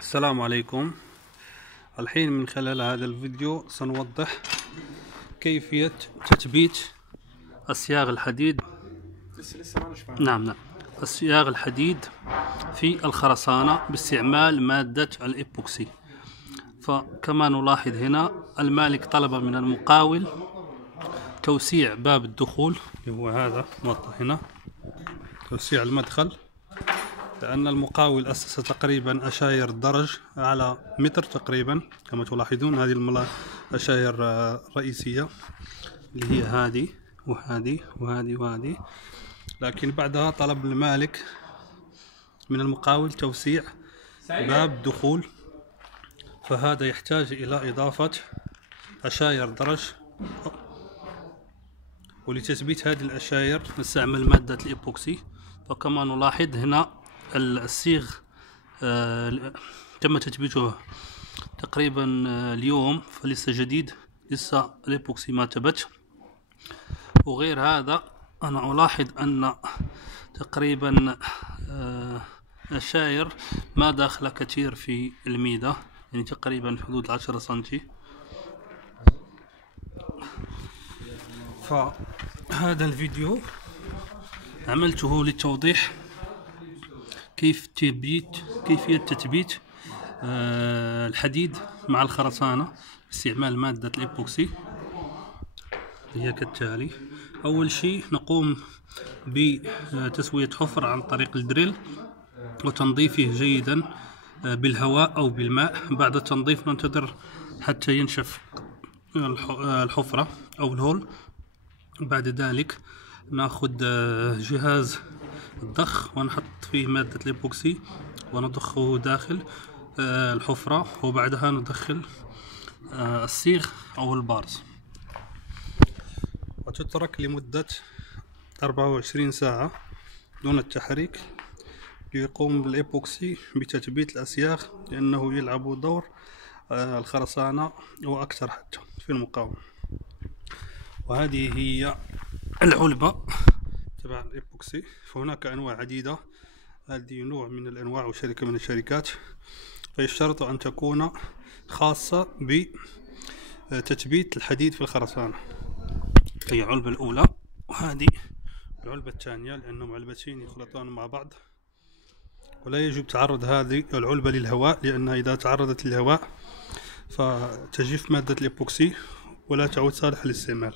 السلام عليكم. الحين من خلال هذا الفيديو سنوضح كيفية تثبيت أصياغ الحديد. نعم أصياغ الحديد في الخرسانة باستعمال مادة الإيبوكسي. فكما نلاحظ هنا المالك طلب من المقاول توسيع باب الدخول، اللي هو هذا موضح هنا، توسيع المدخل، لأن المقاول أسس تقريبا أشاير درج على متر تقريبا كما تلاحظون. هذه الأشاير الرئيسية اللي هي هذه وهذه وهذه وهذه، لكن بعدها طلب المالك من المقاول توسيع باب دخول، فهذا يحتاج إلى إضافة أشاير درج. ولتثبيت هذه الأشاير نستعمل مادة الإيبوكسي. فكما نلاحظ هنا الصيغ تم تثبيته تقريبا اليوم، فلسه جديد، لسه الإيبوكسي ما ثبت. وغير هذا أنا ألاحظ أن تقريبا الشاير ما داخل كثير في الميدة، يعني تقريبا في حدود 10 سنتي. فهذا الفيديو عملته للتوضيح كيفية تثبيت الحديد مع الخرسانة باستعمال مادة الإيبوكسي. هي كالتالي: أول شيء نقوم بتسوية حفر عن طريق الدريل وتنظيفه جيدا بالهواء أو بالماء. بعد التنظيف ننتظر حتى ينشف الحفرة أو الهول. بعد ذلك ناخذ جهاز الضخ ونحط فيه مادة الإيبوكسي ونضخه داخل الحفرة، وبعدها ندخل الصيغ أو البارز، وتترك لمدة 24 ساعة دون التحريك ليقوم الإيبوكسي بتثبيت الأصياغ، لأنه يلعب دور الخرسانة وأكثر حتى في المقاومة. وهذه هي العلبة تبع الإيبوكسي. فهناك أنواع عديدة، هذه نوع من الأنواع وشركة من الشركات، فيشترط أن تكون خاصة بتثبيت الحديد في الخرسانة. هي العلبة الأولى، وهذه العلبة الثانية، لأنهم علبتين يخلطان مع بعض. ولا يجب تعرض هذه العلبة للهواء، لأنها إذا تعرضت للهواء فتجف مادة الإيبوكسي ولا تعود صالحة للاستعمال.